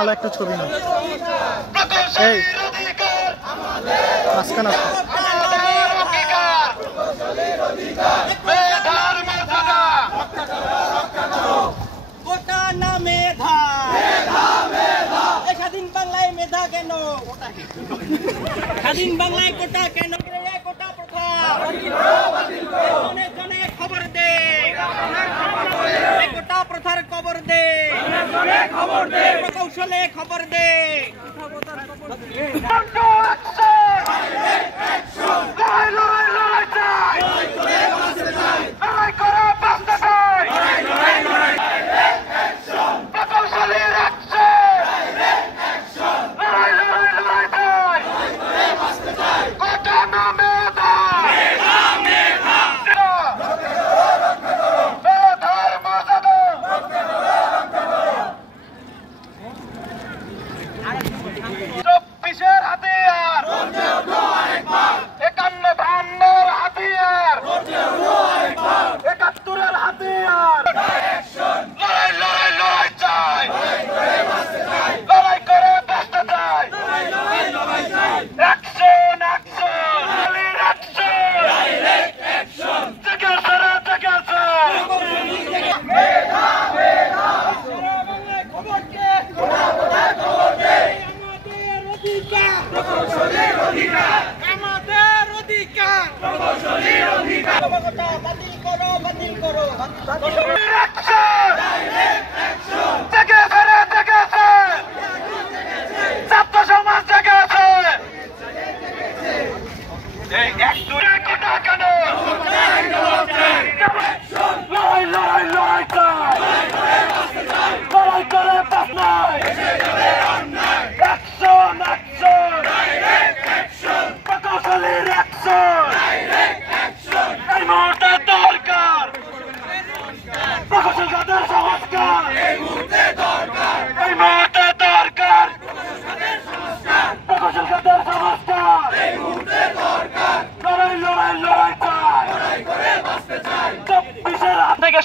ভালো একটা ছবি না এই আজকে না কোটা না মেধা স্বাধীন বাংলায় মেধা কেন স্বাধীন বাংলায় কোটা কেন কোটা প্রথা জনে জনে খবর দে কোটা প্রথার খবর দে প্রকৌশলে খবর দে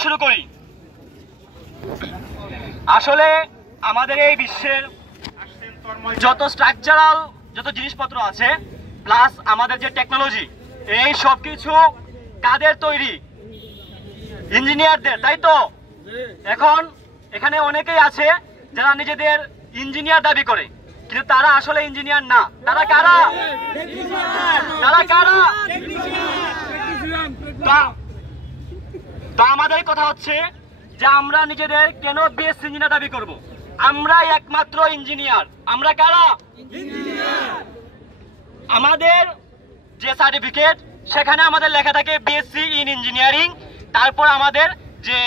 শুরু করি। আসলে আমাদের এই বিশ্বের যত স্ট্রাকচারাল যত জিনিসপত্র আছে প্লাস আমাদের যে টেকনোলজি এই সব কিছু কাদের তৈরি? ইঞ্জিনিয়ারদের, তাই তো? এখন এখানে অনেকেই আছে যারা নিজেদের ইঞ্জিনিয়ার দাবি করে, কিন্তু তারা আসলে ইঞ্জিনিয়ার না। তারা কারা? তারা কারা? তো আমাদের কথা হচ্ছে যে আমরা নিজেদের কেন বেস্ট ইঞ্জিনিয়ার দাবি করব? আমরা একমাত্র ইঞ্জিনিয়ার। আমরা কারা? আমাদের যে সার্টিফিকেট সেখানে আমাদের লেখা থাকে বিএসসি ইন ইঞ্জিনিয়ারিং, তারপর আমাদের যে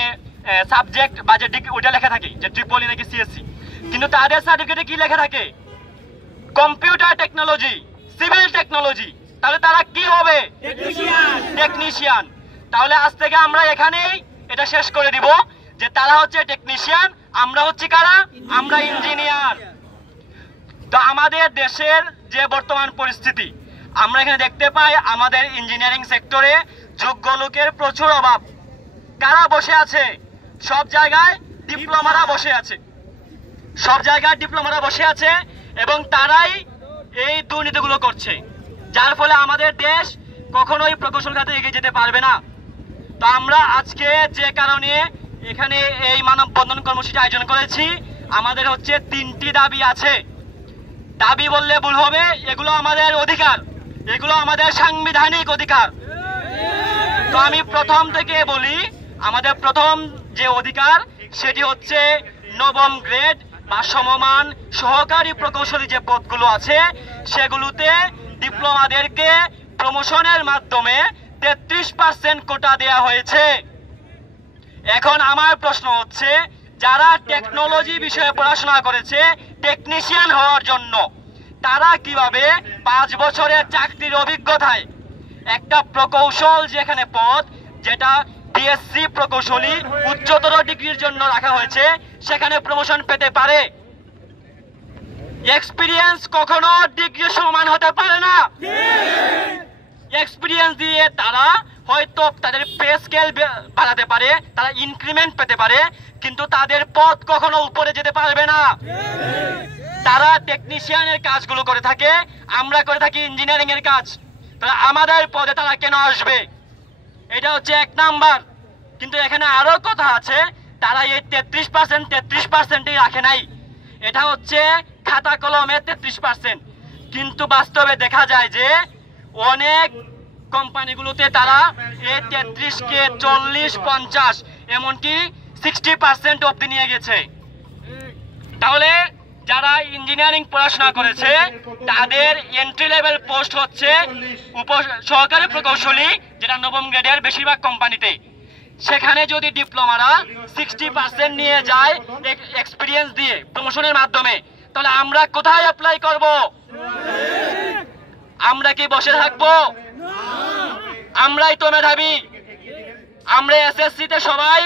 সাবজেক্ট বা যে ওটা লেখা থাকে যে ট্রিপল ই নাকি সিএসসি, কিন্তু তাদের সার্টিফিকেটে কি লেখা থাকে? Computer technology, civil technology. তাহলে তারা কি হবে? টেকনিশিয়ান। তাহলে আজ থেকে আমরা এখানেই এটা শেষ করে দিব যে তারা হচ্ছে টেকনিশিয়ান, আমরা হচ্ছি কারা? আমরা ইঞ্জিনিয়ার। তো আমাদের দেশের যে বর্তমান পরিস্থিতি আমরা এখানে দেখতে পাই, আমাদের ইঞ্জিনিয়ারিং সেক্টরে যোগ্য লোকের প্রচুর অভাব। কারা বসে আছে? সব জায়গায় ডিপ্লোমারা বসে আছে, সব জায়গায় ডিপ্লোমারা বসে আছে এবং তারাই এই দুর্নীতিগুলো করছে, যার ফলে আমাদের দেশ কখনোই প্রকৌশল খাতে এগিয়ে যেতে পারবে না। তো আমরা আজকে যে কারণে এখানে এই মানববন্ধন কর্মসূচি আয়োজন করেছি, আমাদের হচ্ছে 3টি দাবি আছে। দাবি বললে ভুল হবে, এগুলো আমাদের অধিকার, এগুলো আমাদের সাংবিধানিক অধিকার। তো আমি প্রথম থেকে বলি, আমাদের প্রথম যে অধিকার সেটি হচ্ছে নবম গ্রেড বা সমমান সহকারী প্রকৌশলী যে পদগুলো আছে সেগুলোতে ডিপ্লোমাদেরকে প্রমোশনের মাধ্যমে 33% কোটা দেয়া হয়েছে। এখন আমার প্রশ্ন হচ্ছে, যারা টেকনোলজি বিষয়ে পড়াশোনা করেছে টেকনিশিয়ান হওয়ার জন্য, তারা কিভাবে 5 বছরের চাকরির অভিজ্ঞতায় একটা প্রকৌশল যেখানে পদ, যেটা বিএসসি প্রকৌশলী উচ্চতর ডিগ্রির জন্য রাখা হয়েছে, সেখানে প্রমোশন পেতে পারে? এক্সপিরিয়েন্স কখনো ডিগ্রি সমান হতে পারে না। এক্সপিরিয়েন্স দিয়ে তারা হয়তো তাদের পে স্কেল বাড়াতে পারে, তারা ইনক্রিমেন্ট পেতে পারে, কিন্তু তাদের পদ কখনো উপরে যেতে পারবে না। তারা টেকনিশিয়ানের কাজগুলো করে থাকে, আমরা করে থাকি ইঞ্জিনিয়ারিং এর কাজ। তারা আমাদের পদে তারা কেন আসবে? এটা হচ্ছে 1 নাম্বার। কিন্তু এখানে আরো কথা আছে, তারা এই 33%ই রাখে নাই। এটা হচ্ছে খাতা কলমে 33%, কিন্তু বাস্তবে দেখা যায় যে অনেক কোম্পানিগুলোতে তারা এই 33কে 40, 50 এমনকি 60% অবধি নিয়ে গেছে। তাহলে যারা ইঞ্জিনিয়ারিং পড়াশোনা করেছে তাদের এন্ট্রি লেভেল পোস্ট হচ্ছে সহকারী প্রকৌশলী, যেটা নবম গ্রেডের বেশিরভাগ কোম্পানিতে। সেখানে যদি ডিপ্লোমারা 60% নিয়ে যায় এক্সপিরিয়েন্স দিয়ে প্রমোশনের মাধ্যমে, তাহলে আমরা কোথায় অ্যাপ্লাই করব? আমরা কি বসে থাকবো? আমরাই তো মেধাবী। আমরা এসএসসি তে সবাই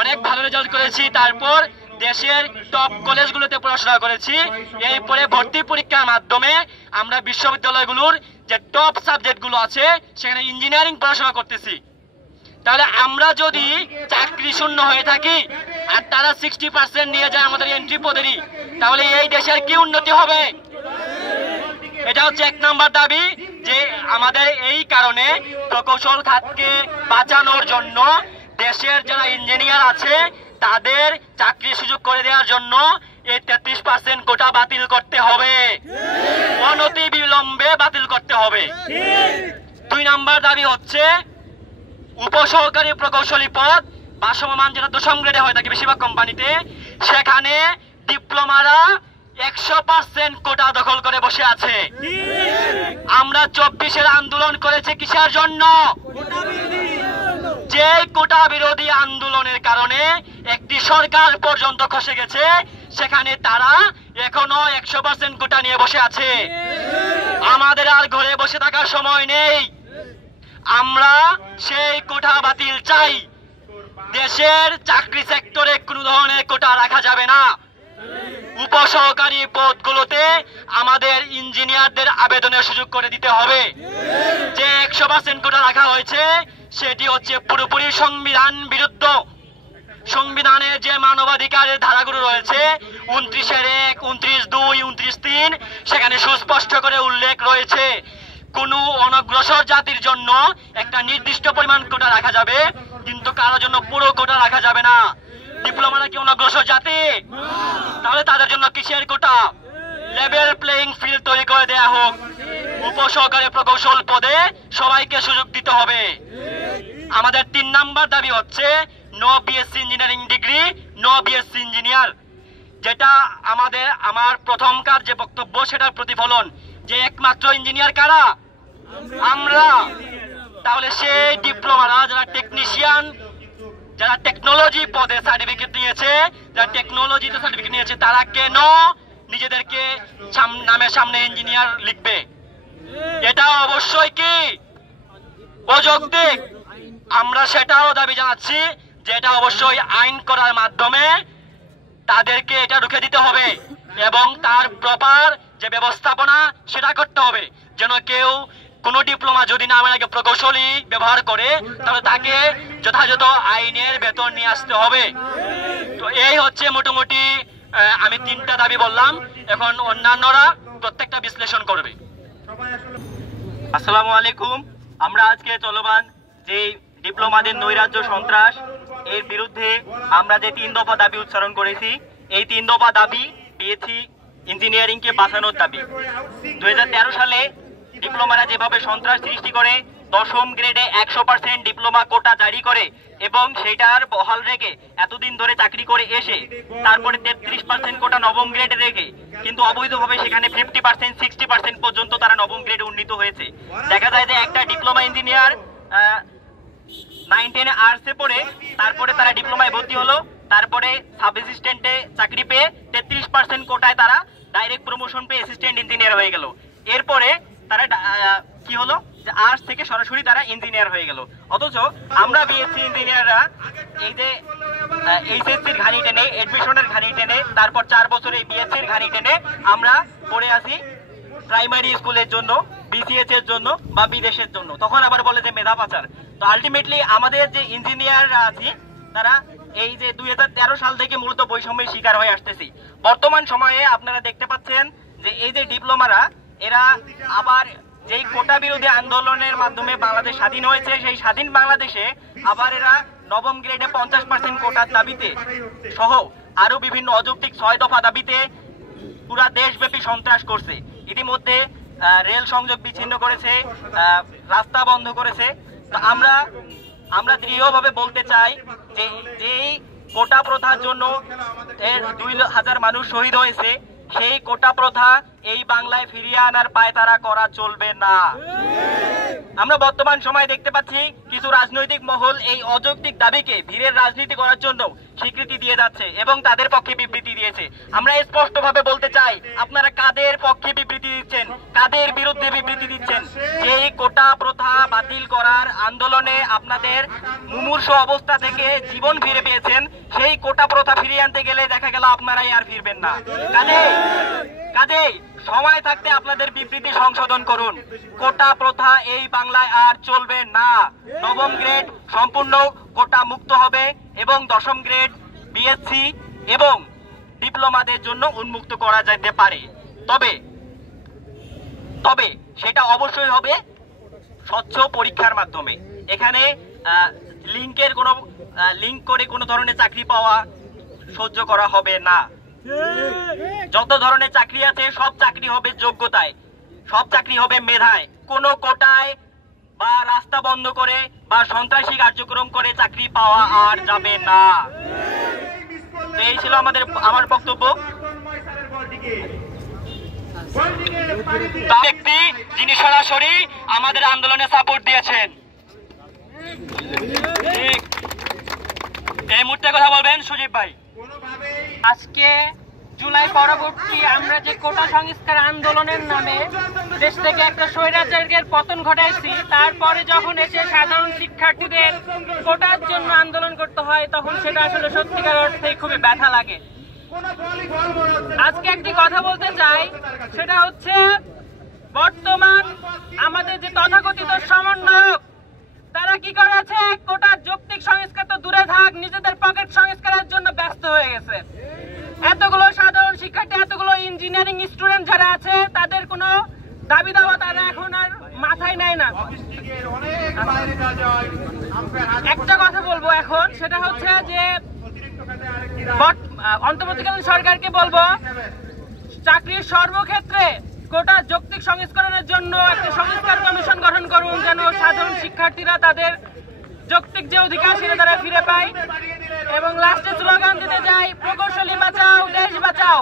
অনেক ভালো রেজাল্ট করেছি, তারপর দেশের টপ কলেজগুলোতে পড়াশোনা করেছি। এরপরে ভর্তি পরীক্ষার মাধ্যমে আমরা বিশ্ববিদ্যালয়গুলোর যে টপ সাবজেক্টগুলো আছে সেখানে ইঞ্জিনিয়ারিং পড়াশোনা করতেছি। তাহলে আমরা যদি চাকরি শূন্য হয়ে থাকি আর তারা 60% নিয়ে যায় আমাদের এন্ট্রি পদেরই, তাহলে এই দেশের কি উন্নতি হবে? এটা হচ্ছে 1 নাম্বার দাবি, যে আমাদের এই কারণে প্রকৌশল খাতকে বাঁচানোর জন্য দেশের যারা ইঞ্জিনিয়ার আছে তাদের চাকরির সুযোগ করে দেওয়ার জন্য এই 33% কোটা বাতিল করতে হবে, অনতি বিলম্বে বাতিল করতে হবে। 2 নাম্বার দাবি হচ্ছে উপসহকারী প্রকৌশলী পদ বা সমমান, যেটা 2ম গ্রেডে হয়ে থাকে বেশিরভাগ কোম্পানিতে, সেখানে ডিপ্লোমারা 100% কোটা দখল করে বসে আছে। আমরা 24-এর আন্দোলন করেছি কিসের জন্য? যে কোটা বিরোধী আন্দোলনের কারণে একটি সরকার পর্যন্ত খসে গেছে, সেখানে তারা এখনো 100% কোটা নিয়ে বসে আছে। আমাদের আর ঘরে বসে থাকার সময় নেই, আমরা সেই কোটা বাতিল চাই। দেশের চাকরি সেক্টরে কোনো ধরনের কোটা রাখা যাবে না। উপসহকারী পদগুলোতে আমাদের ইঞ্জিনিয়ারদের আবেদনের সুযোগ করে দিতে হবে। যে 100% কোটা রাখা হয়েছে সেটি হচ্ছে পুরোপুরি সংবিধান বিরুদ্ধ। সংবিধানের যে মানবাধিকারের ধারাগুলো রয়েছে 29(1), 29(2), 29(3), সেখানে সুস্পষ্ট করে উল্লেখ রয়েছে কোন অনগ্রসর জাতির জন্য একটা নির্দিষ্ট পরিমাণ কোটা রাখা যাবে, কিন্তু কারোর জন্য পুরো কোটা রাখা যাবে না। ডিপ্লোমারা কি অনগ্রসর জাতি? তাহলে তাদের জন্য কিসের কোটা? লেভেল প্লেইং ফিল্ড তৈরি করে দেয়া হোক। উপসহকারী প্রকৌশল পদে সবাইকে সুযোগ দিতে হবে। আমাদের 3 নাম্বার দাবি হচ্ছে no BSc engineering degree, no BSc engineer, যেটা আমার প্রথমকার যে বক্তব্য সেটার প্রতিফলন, যে একমাত্র ইঞ্জিনিয়ার কারা? আমরা। তাহলে সেই ডিপ্লোমারা যারা টেকনিশিয়ান, যারা টেকনোলজি পদে সার্টিফিকেট নিয়েছে, যারা টেকনোলজিতে সার্টিফিকেট নিয়েছে, তারা কেন নিজেদেরকে নামের সামনে ইঞ্জিনিয়ার লিখবে? এটা অবশ্যই কি অযৌক্তিক? আমরা সেটাও দাবি জানাচ্ছি যে এটা অবশ্যই আইন করার মাধ্যমে তাদেরকে এটা রুখে দিতে হবে এবং তার প্রপার যে ব্যবস্থাপনা সেটা করতে হবে, যেন কেউ কোনো ডিপ্লোমা যদি না লাগে প্রকৌশলী ব্যবহার করে তাহলে তাকে যথাযথ আইনের বেতন নিয়ে আসতে হবে। তো এই হচ্ছে মোটামুটি আমি 3টা দাবি বললাম, এখন অন্যান্যরা প্রত্যেকটা বিশ্লেষণ করবে। আসসালামু আলাইকুম। আমরা আজকে চলমান যে ডিপ্লোমাদের নৈরাজ্য সন্ত্রাস এর বিরুদ্ধে আমরা যে 3 দফা দাবি উচ্চারণ করেছি, এই 3 দফা দাবি বিএসসি ইঞ্জিনিয়ারিংকে বাঁচানোর দাবি। 2013 সালে ডিপ্লোমারা যেভাবে সন্ত্রাস সৃষ্টি করে 10ম গ্রেডে 100% ডিপ্লোমা কোটা জারি করে এবং সেটার বহাল রেখে এতদিন ধরে চাকরি করে এসে তারপরে 33% কোটা 9ম গ্রেডে রেখে কিন্তু অবৈধভাবে সেখানে 50% 60% পর্যন্ত তারা 9ম গ্রেডে উন্নীত হয়েছে। দেখা যায় যে একটা ডিপ্লোমা ইঞ্জিনিয়ার 9-10 আর্টসে পড়ে তারপরে তারা ডিপ্লোমায় ভর্তি হলো, তারপরে সাব অ্যাসিস্ট্যান্টে চাকরি পেয়ে 33% কোটায় তারা ডাইরেক্ট প্রমোশন পেয়ে অ্যাসিস্ট্যান্ট ইঞ্জিনিয়ার হয়ে গেল। এরপরে তারা কি হলো যে আর্টস থেকে সরাসরি তারা ইঞ্জিনিয়ার হয়ে গেল। অথচ আমরা বিএসসি ইঞ্জিনিয়াররা এই যে এইচএসসির ঘানি টেনে, এডমিশনের ঘানি টেনে, তারপর 4 বছর এই বিএসসির ঘানি টেনে আমরা পড়ে আসি প্রাইমারি স্কুলের জন্য, বিসিএস এর জন্য বা বিদেশের জন্য। তখন আবার বলে যে মেধা পাচার। তো আলটিমেটলি আমাদের যে ইঞ্জিনিয়াররা আছি তারা এই যে 2013 সাল থেকে মূলত বৈষম্যের শিকার হয়ে আসতেছি। বর্তমান সময়ে আপনারা দেখতে পাচ্ছেন যে এই যে ডিপ্লোমারা এরা আবার যেই কোটা বিরোধী আন্দোলনের মাধ্যমে বাংলাদেশ স্বাধীন হয়েছে, সেই স্বাধীন বাংলাদেশে আবার এরা 9ম গ্রেডে 50% কোটার দাবিতে সহ আরো বিভিন্ন অযৌক্তিক 6 দফা দাবিতে পুরা দেশব্যাপী সন্ত্রাস করছে। ইতিমধ্যে রেল সংযোগ বিচ্ছিন্ন করেছে, রাস্তা বন্ধ করেছে। তো আমরা দৃঢ়ভাবে বলতে চাই যে যেই কোটা প্রথার জন্য 2000 মানুষ শহীদ হয়েছে, সেই কোটা প্রথা এই বাংলায় ফিরিয়ে আনার পায়তারা করা চলবে না। আমরা বর্তমান সময়ে দেখতে পাচ্ছি কিছু রাজনৈতিক মহল এই অযৌক্তিক দাবিকে ভিড়ের রাজনীতি করার জন্য স্বীকৃতি দিয়ে যাচ্ছে এবং তাদের পক্ষে বিবৃতি দিয়েছে। আমরা স্পষ্টভাবে বলতে চাই, আপনারা কাদের পক্ষে বিবৃতি দিচ্ছেন, কাদের বিরুদ্ধে বিবৃতি দিচ্ছেন? যেই কোটা প্রথা বাতিল করার আন্দোলনে আপনাদের মুমূর্ষু অবস্থা থেকে জীবন ফিরে পেয়েছেন, সেই কোটা প্রথা ফিরিয়ে আনতে গেলে দেখা গেল আপনারাই আর ফিরবেন না। কাজেই সময় থাকতে আপনাদের বিবৃতি সংশোধন করুন। কোটা প্রথা এই বাংলায় আর চলবে না। 9ম গ্রেড সম্পূর্ণ কোটা মুক্ত হবে এবং 10ম গ্রেড বিএসসি এবং ডিপ্লোমাদের জন্য উন্মুক্ত করা যেতে পারে। তবে সেটা অবশ্যই হবে স্বচ্ছ পরীক্ষার মাধ্যমে। এখানে লিঙ্ক করে কোনো ধরনের চাকরি পাওয়া সহ্য করা হবে না। যত ধরনের চাকরি আছে সব চাকরি হবে যোগ্যতায়, সব চাকরি হবে মেধায়। কোনো কোটায় বা রাস্তা বন্ধ করে বা সন্ত্রাসী কার্যক্রম করে চাকরি পাওয়া আর যাবে না। এই ছিল আমার বক্তব্য। ব্যক্তি যিনি সরাসরি আমাদের আন্দোলনে সাপোর্ট দিয়েছেন, এই মুহূর্তে কথা বলবেন সুজিব ভাই। আজকে জুলাই পরবর্তী আমরা যে কোটা সংস্কার আন্দোলনের নামে দেশ থেকে একটা স্বৈরাচারের পতন ঘটাইছি, তারপরে যখন এসে সাধারণ শিক্ষার্থীদের কোটার জন্য আন্দোলন করতে হয় তখন সেটা আসলে সত্যিকার অর্থে খুবই ব্যথা লাগে। আজকে একটি কথা বলতে চাই, সেটা হচ্ছে বর্তমান আমাদের যে তথাকথিত সমন্বয়ক তারা কি করেছে, কোটার যৌক্তিক সংস্কার তো দূরে থাক, নিজেদের পকেট সংস্কারের জন্য ব্যস্ত হয়ে গেছে। এতগুলো সাধারণ শিক্ষার্থী, এতগুলো ইঞ্জিনিয়ারিং স্টুডেন্ট যারা আছে তাদের কোনো দাবি দাওয়া তারা এখন আর মাথায় নেয় না। একটা কথা বলবো এখন, সেটা হচ্ছে যে অন্তর্বর্তীকালীন সরকারকে বলবো চাকরির সর্বক্ষেত্রে কোটা যৌক্তিক সংস্করণের জন্য একটা সংস্কার কমিশন গঠন করুন, যেন সাধারণ শিক্ষার্থীরা তাদের যৌক্তিক যে অধিকার সেটা তারা ফিরে পায়। এবং লাস্টে স্লোগান দিতে যাই, প্রকৌশলী বাঁচাও, দেশ বাঁচাও।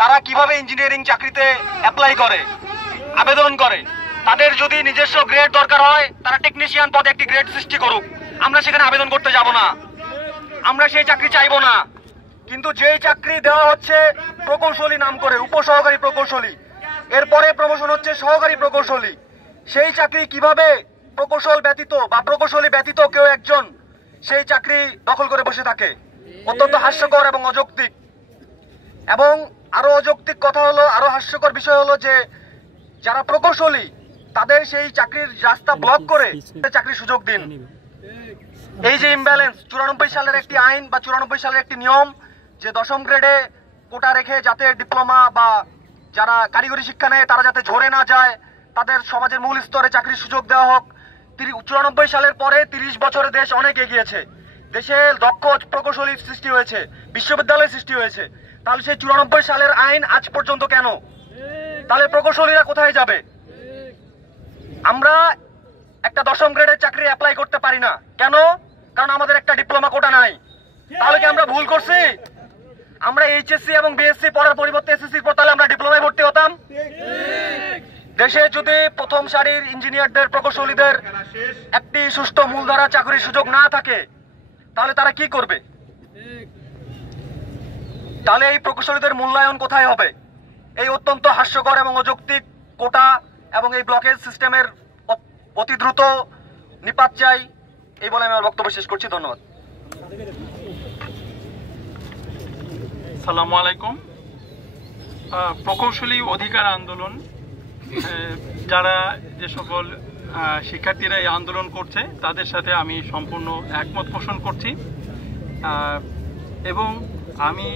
তারা কিভাবে ইঞ্জিনিয়ারিং চাকরিতে অ্যাপ্লাই করে, আবেদন করে? তাদের যদি নিজস্ব গ্রেড দরকার হয় তারা টেকনিশিয়ান পদে একটি গ্রেড সৃষ্টি করুক, আমরা সেখানে আবেদন করতে যাব না, আমরা সেই চাকরি চাইবো না। কিন্তু যেই চাকরি দেওয়া হচ্ছে প্রকৌশলী নাম করে, উপসহকারী প্রকৌশলী, এরপরে প্রমোশন হচ্ছে সহকারী প্রকৌশলী, সেই চাকরি কিভাবে প্রকৌশল ব্যতীত বা প্রকৌশলী ব্যতীত কেউ একজন সেই চাকরি দখল করে বসে থাকে? অত্যন্ত হাস্যকর এবং অযৌক্তিক। এবং আরো অযৌক্তিক কথা হলো, আরো হাস্যকর বিষয় হলো যে যারা প্রকৌশলী তাদের সেই চাকরির রাস্তা ব্লক করে চাকরির সুযোগ দিন। এই যে ইমব্যালেন্স, 94 সালের একটি আইন বা 94 সালের একটি নিয়ম যে 10ম গ্রেডে কোটা রেখে যাতে ডিপ্লোমা বা যারা কারিগরি শিক্ষা নেয় তারা যাতে ঝরে না যায়, তাদের সমাজের মূল স্তরে চাকরির সুযোগ দেওয়া হোক। 94 সালের পরে 30 বছরে দেশ অনেক এগিয়েছে, দেশে দক্ষ প্রকৌশলী সৃষ্টি হয়েছে, বিশ্ববিদ্যালয় সৃষ্টি হয়েছে। তাহলে সেই 94 সালের আইন আজ পর্যন্ত কেন? তাহলে প্রকৌশলীরা কোথায় যাবে? আমরা একটা 10ম গ্রেডের চাকরি অ্যাপ্লাই করতে পারি না কেন? কারণ আমাদের একটা ডিপ্লোমা কোটা নাই। তাহলে কি আমরা ভুল করছি? আমরা এইচএসসি এবং বিএসসি পড়ার পরিবর্তে এসএসসি পড়লে আমরা ডিপ্লোমায় ভর্তি হতাম। দেশে যদি প্রথম সারির ইঞ্জিনিয়ারদের, প্রকৌশলীদের একটি সুষ্ঠু মূলধারা চাকরির সুযোগ না থাকে তাহলে তারা কি করবে? তাহলে এই প্রকৌশলীদের মূল্যায়ন কোথায় হবে? এই অত্যন্ত হাস্যকর এবং অযৌক্তিক কোটা এবং এই ব্লকেজ সিস্টেমের অতি দ্রুত নিপাত চাই, এই বলে আমি আমার বক্তব্য শেষ করছি। ধন্যবাদ। আসসালামু আলাইকুম। প্রকৌশলী অধিকার আন্দোলন, যারা যে সকল শিক্ষার্থীরা এই আন্দোলন করছে তাদের সাথে আমি সম্পূর্ণ একমত পোষণ করছি এবং আমি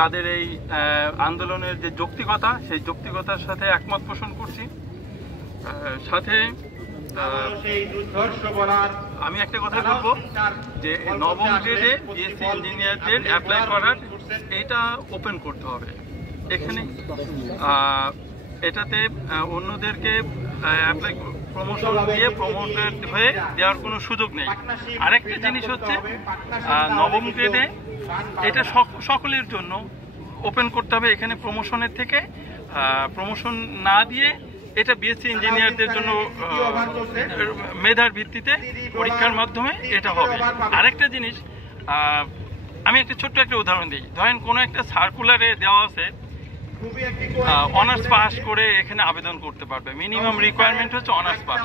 তাদের এই আন্দোলনের যে যৌক্তিকতা, সেই যৌক্তিকতার সাথে একমত পোষণ করছি। সাথে আমি একটা কথা বলবো যে 9ম গ্রেডে বিএসসি ইঞ্জিনিয়ারদের অ্যাপ্লাই করার এটা ওপেন করতে হবে। এখানে এটাতে অন্যদেরকে অ্যাপ্লাই প্রমোশন দিয়ে প্রমোটেড হয়ে দেওয়ার কোনো সুযোগ নেই। আরেকটা জিনিস হচ্ছে 9ম গ্রেডে এটা সকলের জন্য ওপেন করতে হবে। এখানে প্রমোশনের থেকে প্রমোশন না দিয়ে এটা বিএসসি ইঞ্জিনিয়ারদের জন্য মেধার ভিত্তিতে পরীক্ষার মাধ্যমে এটা হবে। আরেকটা জিনিস, আমি একটা ছোট্ট একটা উদাহরণ দিই। ধরেন কোনো একটা সার্কুলারে দেওয়া আছে অনার্স পাস করে এখানে আবেদন করতে পারবে, মিনিমাম রিকোয়ারমেন্ট হচ্ছে অনার্স পাস।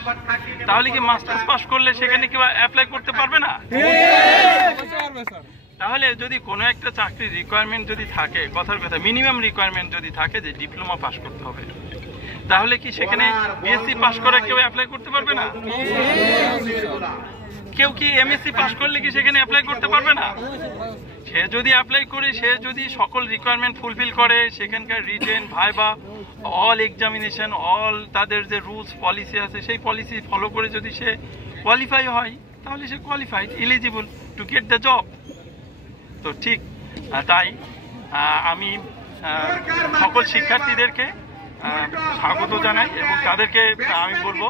তাহলে কি মাস্টার্স পাস করলে সেখানে কি অ্যাপ্লাই করতে পারবে না? তাহলে যদি কোনো একটা চাকরির রিকোয়ারমেন্ট যদি থাকে, কথার কথা মিনিমাম রিকোয়ারমেন্ট যদি থাকে যে ডিপ্লোমা পাস করতে হবে, তাহলে কি সেখানে বিএসসি পাস করে কেউ অ্যাপ্লাই করতে পারবে না? কেউ কি এমএসসি পাস করলে কি সেখানে অ্যাপ্লাই করতে পারবে না? সে যদি অ্যাপ্লাই করে, সে যদি সকল রিকোয়ারমেন্ট ফুলফিল করে, সেখানকার written, viva, all examination, all তাদের যে রুলস পলিসি আছে সেই পলিসি ফলো করে যদি সে কোয়ালিফাই হয়, তাহলে সে qualified, eligible to get the job. তো ঠিক তাই আমি সকল শিক্ষার্থীদেরকে স্বাগত জানাই এবং তাদেরকে আমি বলবো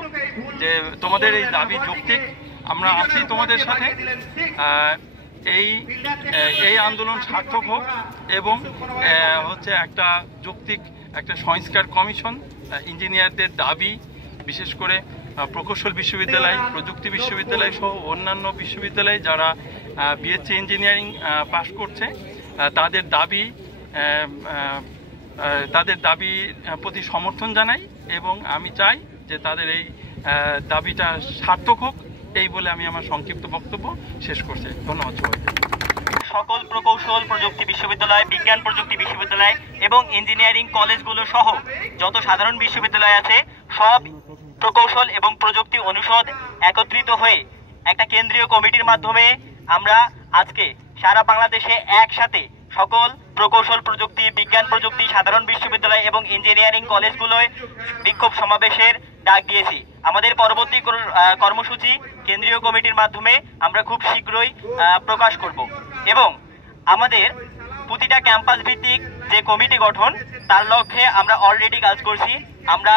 যে তোমাদের এই দাবি যৌক্তিক, আমরা আছি তোমাদের সাথে। এই আন্দোলন সার্থক হোক এবং হচ্ছে একটা যৌক্তিক একটা সংস্কার কমিশন, ইঞ্জিনিয়ারদের দাবি, বিশেষ করে প্রকৌশল বিশ্ববিদ্যালয়, প্রযুক্তি বিশ্ববিদ্যালয় সহ অন্যান্য বিশ্ববিদ্যালয় যারা বিএসসি ইঞ্জিনিয়ারিং পাশ করছে তাদের দাবি প্রতি সমর্থন জানাই এবং আমি চাই যে তাদের এই দাবিটা সার্থক হোক, এই বলে আমি আমার সংক্ষিপ্ত বক্তব্য শেষ করছি। ধন্যবাদ সবাইকে। সকল প্রকৌশল প্রযুক্তি বিশ্ববিদ্যালয়, বিজ্ঞান প্রযুক্তি বিশ্ববিদ্যালয় এবং ইঞ্জিনিয়ারিং কলেজগুলো সহ যত সাধারণ বিশ্ববিদ্যালয় আছে সব প্রকৌশল এবং প্রযুক্তি অনুষদ একত্রিত হয়ে একটা কেন্দ্রীয় কমিটির মাধ্যমে আমরা আজকে সারা বাংলাদেশে একসাথে সকল প্রকৌশল প্রযুক্তি, বিজ্ঞান প্রযুক্তি, সাধারণ বিশ্ববিদ্যালয় এবং ইঞ্জিনিয়ারিং কলেজগুলোয় বিক্ষোভ সমাবেশের ডাক দিয়েছি। আমাদের পরবর্তী কর্মসূচি কেন্দ্রীয় কমিটির মাধ্যমে আমরা খুব শীঘ্রই প্রকাশ করব এবং আমাদের প্রতিটা ক্যাম্পাস ভিত্তিক যে কমিটি গঠন তার লক্ষ্যে আমরা অলরেডি কাজ করছি। আমরা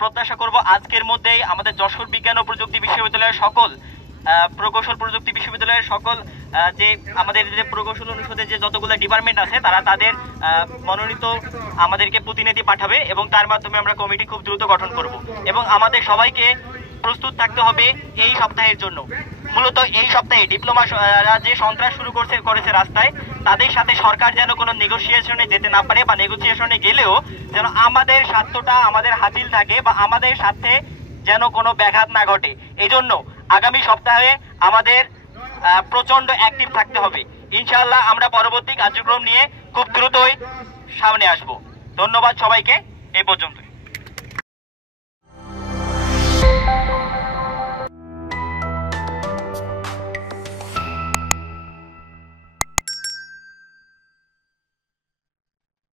প্রত্যাশা করব আজকের মধ্যেই আমাদের যশোর বিজ্ঞান ও প্রযুক্তি বিশ্ববিদ্যালয়ের সকল প্রকৌশল প্রযুক্তি বিশ্ববিদ্যালয়ের সকল যে আমাদের যে প্রকৌশল অনুষদের যে যতগুলো ডিপার্টমেন্ট আছে তারা তাদের মনোনীত আমাদেরকে প্রতিনিধি পাঠাবে এবং তার মাধ্যমে আমরা কমিটি খুব দ্রুত গঠন করব এবং আমাদের সবাইকে প্রস্তুত থাকতে হবে এই সপ্তাহের জন্য। মূলত এই সপ্তাহে ডিপ্লোমা যে সন্ত্রাস শুরু করেছে রাস্তায়, তাদের সাথে সরকার যেন কোনো নেগোসিয়েশনে যেতে না পারে বা নেগোসিয়েশনে গেলেও যেন আমাদের স্বার্থটা আমাদের হাসিল থাকে বা আমাদের সাথে যেন কোনো ব্যাঘাত না ঘটে। এই জন্য আগামী সপ্তাহে আমাদের প্রচন্ড অ্যাক্টিভ থাকতে হবে। ইনশাআল্লাহ আমরা পরবর্তী কার্যক্রম নিয়ে খুব দ্রুতই সামনে আসব। ধন্যবাদ সবাইকে, এই পর্যন্ত।